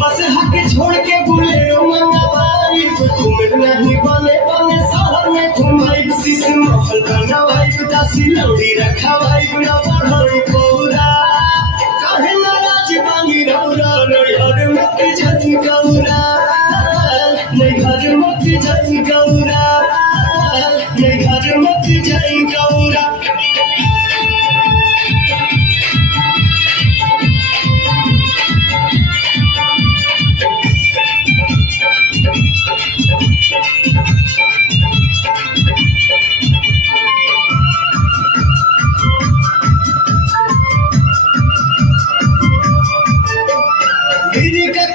बस हक छोड़ के बुलेरो मंगवाई तुम्हें नहीं बने बने शहर में घुमाई शीश महल बनवाई दासी लौड़ी रखवाई बुढ़ा बढ़ई पौरा काहे नाराज बानी रौरा नैहर मत जाई गौरा नैहर मत जाई गौरा नैहर मत जाई गौरा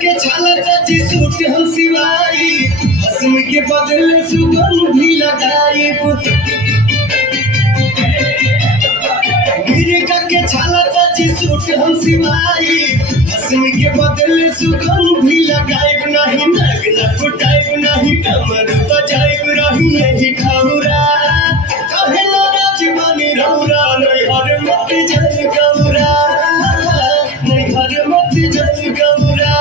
के छाला चाची सूट हम सिवाई हसम के बदले सुगंधी लगाई के छाला चाची सूट हम सिवाई हसम के बदले सुगंधी लगाई नहीं नगना फुटाई नहीं कमर बजाई रही यही ठौरा कहे नाराज बनी रौरा नैहर मत जाई गौरा नैहर मत जाई गौरा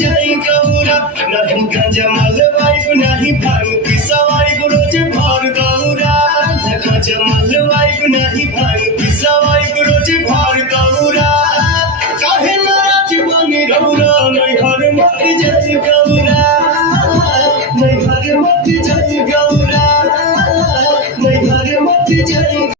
जाई गौरा नहीं गंजा मलवाई नहीं भांग की सवाई रोज भर गौरा गंजा मलवाई नहीं भांग की सवाई रोज भर गौरा काहे नाराज बनी रौरा नैहर मत जाई गौरा नैहर मत जाई गौरा नैहर मत जाई